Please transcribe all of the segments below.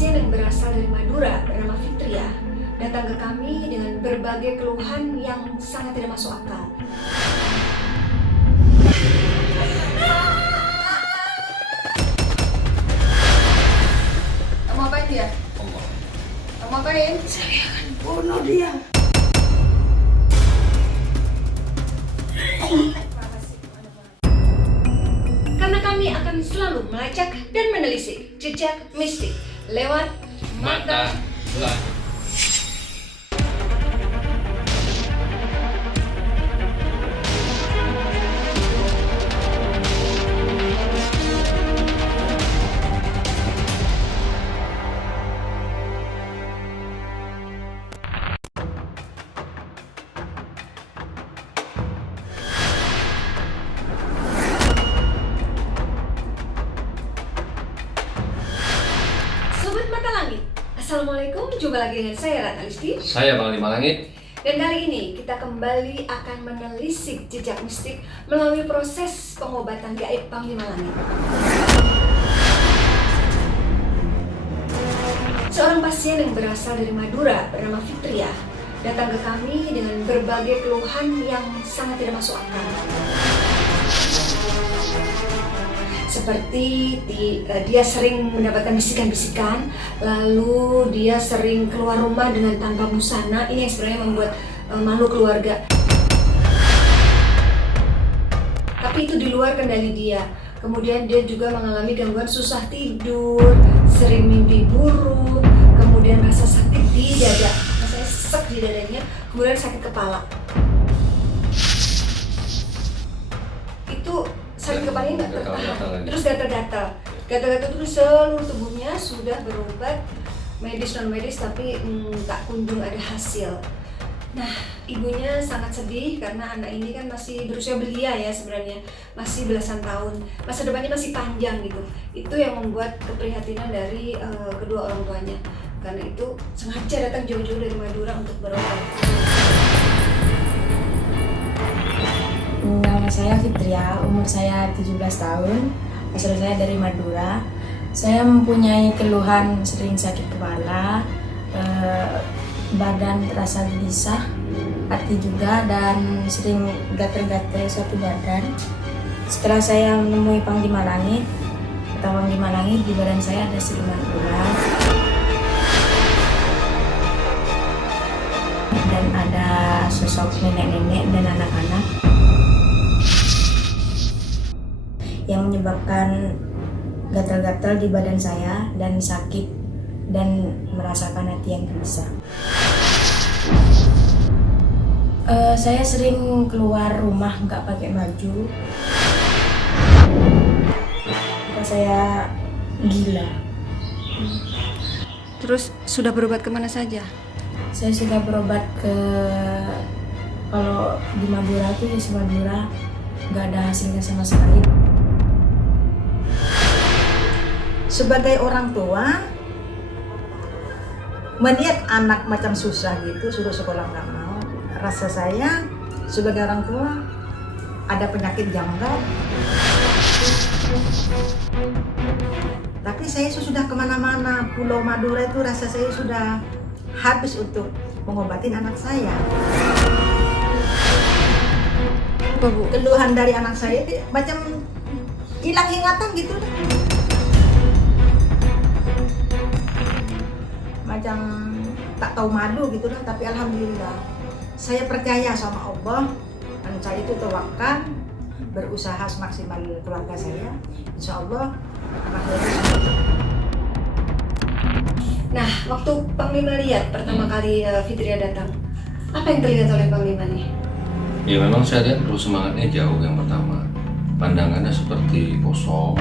pasien yang berasal dari Madura bernama Fitria datang ke kami dengan berbagai keluhan yang sangat tidak masuk akal. Kamu apain dia? Kamu apain? Saya akan bunuh dia. Karena kami akan selalu melacak dan menelisik jejak mistik lewat mata belakang. Sobat Mata Langit. Assalamualaikum, jumpa lagi dengan saya Ratna Listi. Saya Bang Lima Langit. Dan kali ini kita kembali akan menelisik jejak mistik melalui proses pengobatan gaib Panglima Langit. Seorang pasien yang berasal dari Madura bernama Fitria datang ke kami dengan berbagai keluhan yang sangat tidak masuk akal. Seperti dia sering mendapatkan bisikan-bisikan, lalu dia sering keluar rumah dengan tanpa busana. Ini yang sebenarnya membuat malu keluarga. Tapi itu di luar kendali dia. Kemudian dia juga mengalami gangguan susah tidur, sering mimpi buruk, kemudian rasa sakit di dada, rasanya sesek di dadanya, kemudian sakit kepala. Itu sakit kepalanya nggak tertahan, terus gatal-gatal terus seluruh tubuhnya, sudah berobat medis non medis tapi tak kunjung ada hasil. Nah, ibunya sangat sedih karena anak ini kan masih berusia belia ya, sebenarnya masih belasan tahun, masa depannya masih panjang gitu. Itu yang membuat keprihatinan dari kedua orang tuanya. Karena itu sengaja datang jauh-jauh dari Madura untuk berobat. Nama saya Fitria, umur saya 17 tahun, asal saya dari Madura. Saya mempunyai keluhan sering sakit kepala, badan terasa gelisah, hati juga, dan sering gatal-gatal suatu badan. Setelah saya menemui Panglima Langit, kata Panglima Langit di badan saya ada siluman ular dan ada sosok nenek-nenek dan anak-anak yang menyebabkan gatal-gatal di badan saya dan sakit dan merasakan hati yang gelisah. Saya sering keluar rumah nggak pakai baju. Saya gila. Terus sudah berobat kemana saja? Saya sudah berobat ke, kalau di Madura tuh di Madura nggak ada hasilnya sama sekali. Sebagai orang tua, melihat anak macam susah gitu, suruh sekolah nggak mau, rasa saya sebagai orang tua ada penyakit janggal. Tapi saya sudah kemana-mana, Pulau Madura itu rasa saya sudah habis untuk mengobatin anak saya. Apa, Bu? Keluhan dari anak saya macam hilang ingatan gitu. Macam tak tahu malu gitu lah, tapi alhamdulillah saya percaya sama Allah dan saya itu tawakal, berusaha semaksimal keluarga saya, insya Allah anak saya itu sembuh. Nah, waktu Panglima lihat pertama kali Fitria datang, apa yang terlihat oleh Panglima nih? Ya memang saya lihat terus semangatnya jauh. Yang pertama, pandangannya seperti kosong.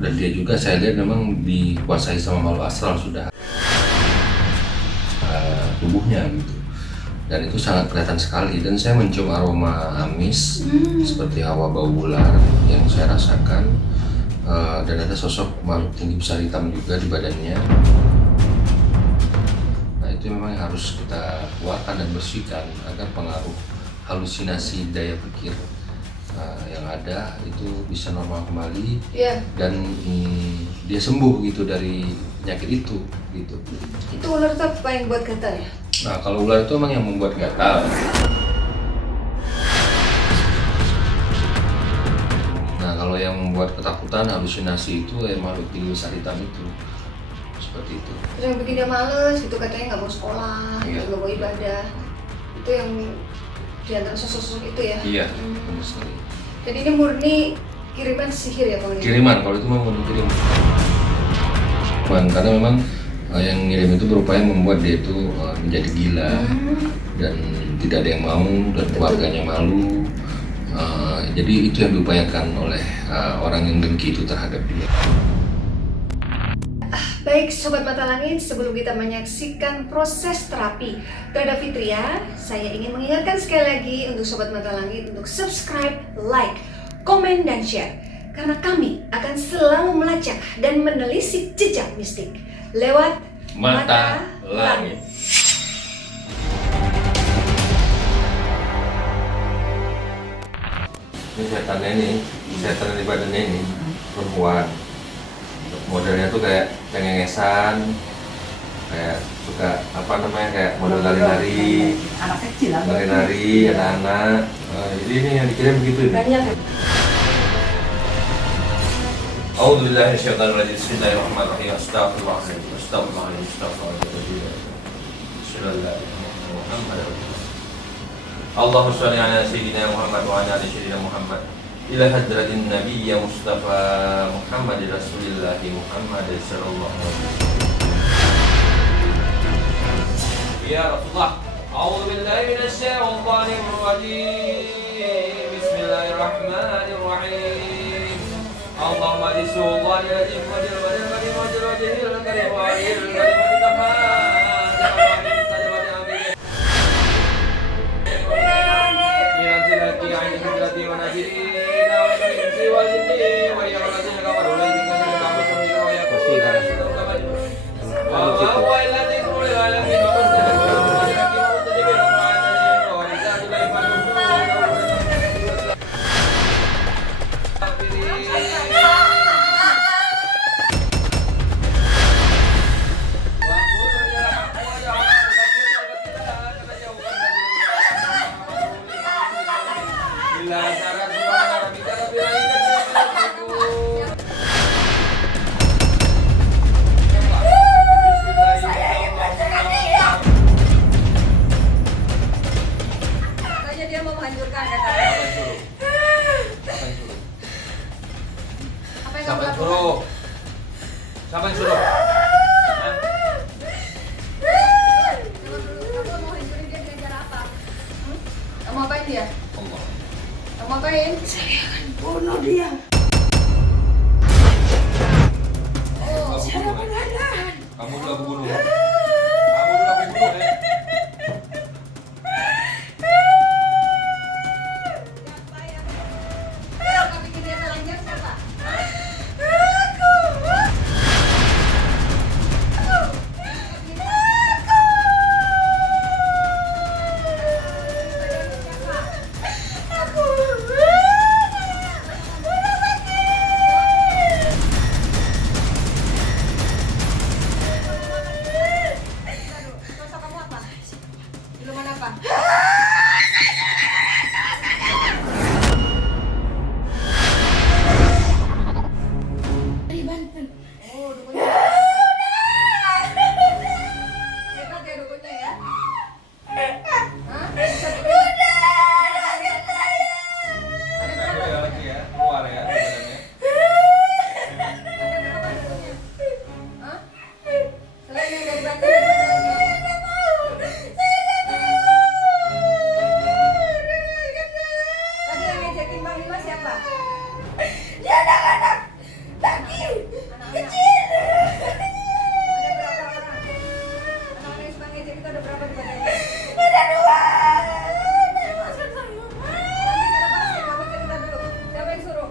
Dan dia juga saya lihat memang dikuasai sama malu astral sudah tubuhnya gitu. Dan itu sangat kelihatan sekali, dan saya mencium aroma amis seperti hawa bau ular yang saya rasakan, dan ada sosok makhluk tinggi besar hitam juga di badannya. Nah itu memang yang harus kita keluarkan dan bersihkan agar pengaruh halusinasi daya pikir yang ada itu bisa normal kembali Iya. dan dia sembuh gitu dari penyakit itu gitu. Itu ular tuh apa yang buat gatal ya? Nah kalau ular itu emang yang membuat gatal. Nah kalau yang membuat ketakutan, halusinasi itu makhluk tinggi besar hitam itu seperti itu. Terus yang bikin dia males gitu, katanya nggak mau sekolah, Iya. nggak mau ibadah. Itu yang di antara sosok-sosok itu ya? Iya, benar sekali. Jadi ini murni kiriman sihir ya Bang? Kiriman, kalau itu memang murni kiriman. Karena memang yang ngirim itu berupaya membuat dia itu menjadi gila dan tidak ada yang mau dan keluarganya malu. Jadi itu yang diupayakan oleh orang yang dengki itu terhadap dia. Baik Sobat Mata Langit, sebelum kita menyaksikan proses terapi terhadap Fitria, saya ingin mengingatkan sekali lagi untuk Sobat Mata Langit untuk subscribe, like, komen, dan share. Karena kami akan selalu melacak dan menelisik jejak mistik lewat Mata Langit. Ini setannya nih, setan di badannya ini perempuan. Modelnya tuh kayak cengengesan, kayak suka apa namanya kayak model lari-lari, Anak kecil lah. lari-lari, anak-anak. Jadi ini yang dikirim begitu ini. banyak ya. A'udzubillahi minasyaitonirrajim. Bismillahirrahmanirrahim. Astagfirullahaladzim. Astagfirullahaladzim. Astagfirullahaladzim. Bismillahirrahmanirrahim. Allahumma sholli ala sayyidina Muhammad wa ala ali sayyidina Muhammad. Ila hadratin Nabiy Mustafa Muhammad Rasulillah Muhammad sallallahu alaihi wasallam. Ya Rasulullah, a'udzu billahi minasy syaithanir rajim. Bismillahirrahmanirrahim. Allahumma bisultani al-azim wajil wajil wajil wajil wajil karim wajil karim Katanya dia mau menghancurkan katanya. Apa yang kamu lakukan? Siapa yang suruh? Kamu mau hancurin dia dengan cara apa? Kamu apain dia? Allah. Kamu apain? Bunuh dia. Kamu udah bunuh. Kamu udah bunuh ya. Siapa bikin dia telanjang siapa? Sosok kamu apa? Siluman apa? Oh, dukunnya. Hebat ya dukunnya ya? Hah? Bisa bikin- Ada berapa? Ya lagi ya, keluar ya badannya. Ada berapa dukunnya? Hah? Selain yang dari Banten, ada mana lagi? Tadi yang ngejekin Bang Dimas siapa? Anak-anak kecil. Ada berapa orang? Anak-anak yang suka ngejek itu ada berapa di badannya? Ada 2. Nanti kita bahas ya, kamu cerita dulu. Siapa yang suruh?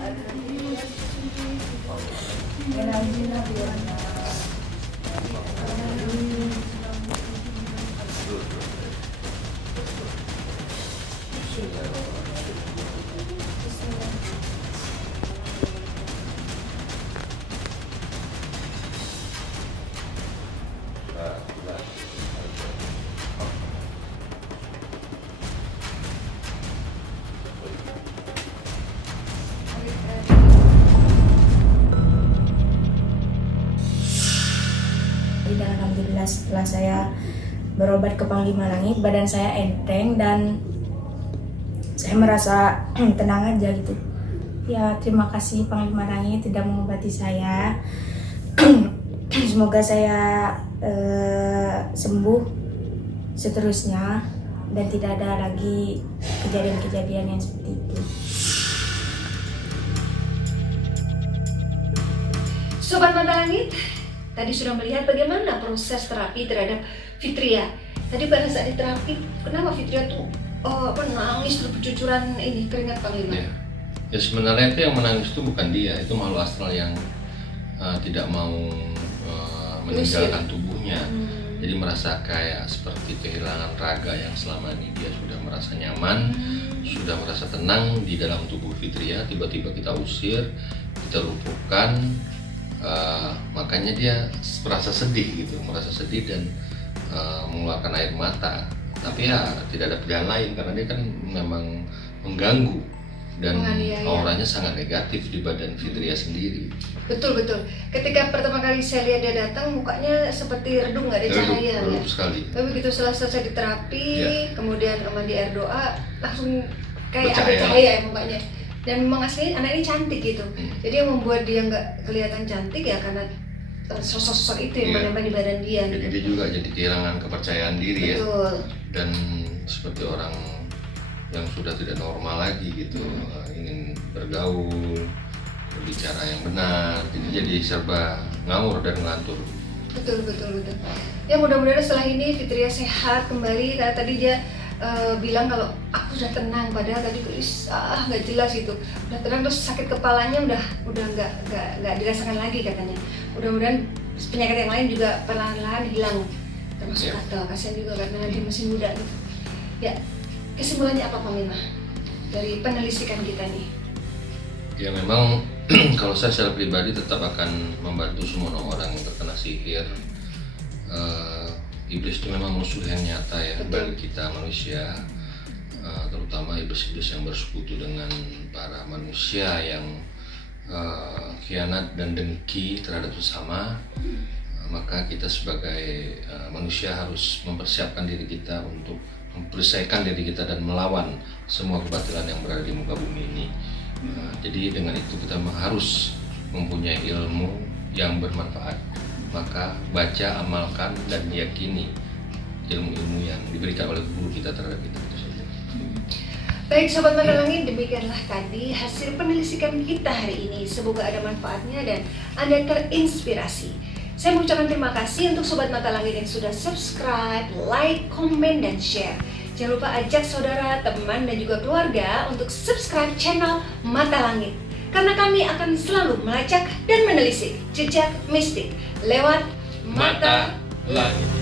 Dan alhamdulillah setelah saya berobat ke Panglima Langit, badan saya enteng dan saya merasa tenang aja gitu. Ya terima kasih Panglima Langit tidak mengobati saya. Semoga saya sembuh seterusnya dan tidak ada lagi kejadian-kejadian yang seperti itu. Sobat Mata Langit, tadi sudah melihat bagaimana proses terapi terhadap Fitria. Tadi pada saat diterapi, kenapa Fitria tuh nangis terus bercucuran ini keringat Panglima? Ya sebenarnya itu yang menangis itu bukan dia, itu makhluk astral yang tidak mau meninggalkan tubuhnya. Jadi merasa kayak seperti kehilangan raga yang selama ini dia sudah merasa nyaman, sudah merasa tenang di dalam tubuh Fitria. Tiba-tiba kita usir, kita lumpuhkan. Makanya dia merasa sedih gitu, merasa sedih dan mengeluarkan air mata. Tapi ya tidak ada pilihan lain karena dia kan memang mengganggu dan auranya sangat negatif di badan Fitria sendiri. Betul. Ketika pertama kali saya lihat dia datang, mukanya seperti redup, nggak ada cahaya. Redup sekali. Tapi begitu setelah selesai diterapi, kemudian di air doa, langsung kayak Bercahaya. ada cahaya ya mukanya. Dan memang asli anak ini cantik gitu. Jadi yang membuat dia nggak kelihatan cantik ya karena sosok-sosok itu yang menempel di badan dia. Jadi gitu. dia juga jadi kehilangan kepercayaan diri. Betul. Ya. Dan seperti orang yang sudah tidak normal lagi gitu, ingin bergaul, berbicara yang benar, jadi serba ngawur dan ngantur. Betul. Ya mudah-mudahan setelah ini Fitria sehat kembali. Karena tadi dia bilang kalau aku sudah tenang, padahal tadi nggak jelas gitu. Udah tenang terus sakit kepalanya udah nggak dirasakan lagi katanya. Mudah-mudahan penyakit yang lain juga perlahan-lahan hilang, termasuk gatal. Kasihan juga karena dia masih muda gitu. Ya, kesimpulannya apa Panglima dari penelitian kita nih? Ya memang kalau saya secara pribadi tetap akan membantu semua orang yang terkena sihir. Iblis itu memang musuh yang nyata ya. Betul. Bagi kita manusia, terutama iblis-iblis yang bersekutu dengan para manusia yang khianat dan dengki terhadap sesama. Maka kita sebagai manusia harus mempersiapkan diri kita untuk mempersiapkan diri kita dan melawan semua kebatilan yang berada di muka bumi ini. Jadi dengan itu kita harus mempunyai ilmu yang bermanfaat. Maka baca, amalkan, dan yakini ilmu-ilmu yang diberikan oleh guru kita terhadap kita. Itu saja. Baik Sobat Mata Langit, demikianlah tadi hasil penelitian kita hari ini. Semoga ada manfaatnya dan Anda terinspirasi. Saya mengucapkan terima kasih untuk Sobat Mata Langit yang sudah subscribe, like, komen, dan share. Jangan lupa ajak saudara, teman, dan juga keluarga untuk subscribe channel Mata Langit. Karena kami akan selalu melacak dan menelisik jejak mistik lewat Mata Langit.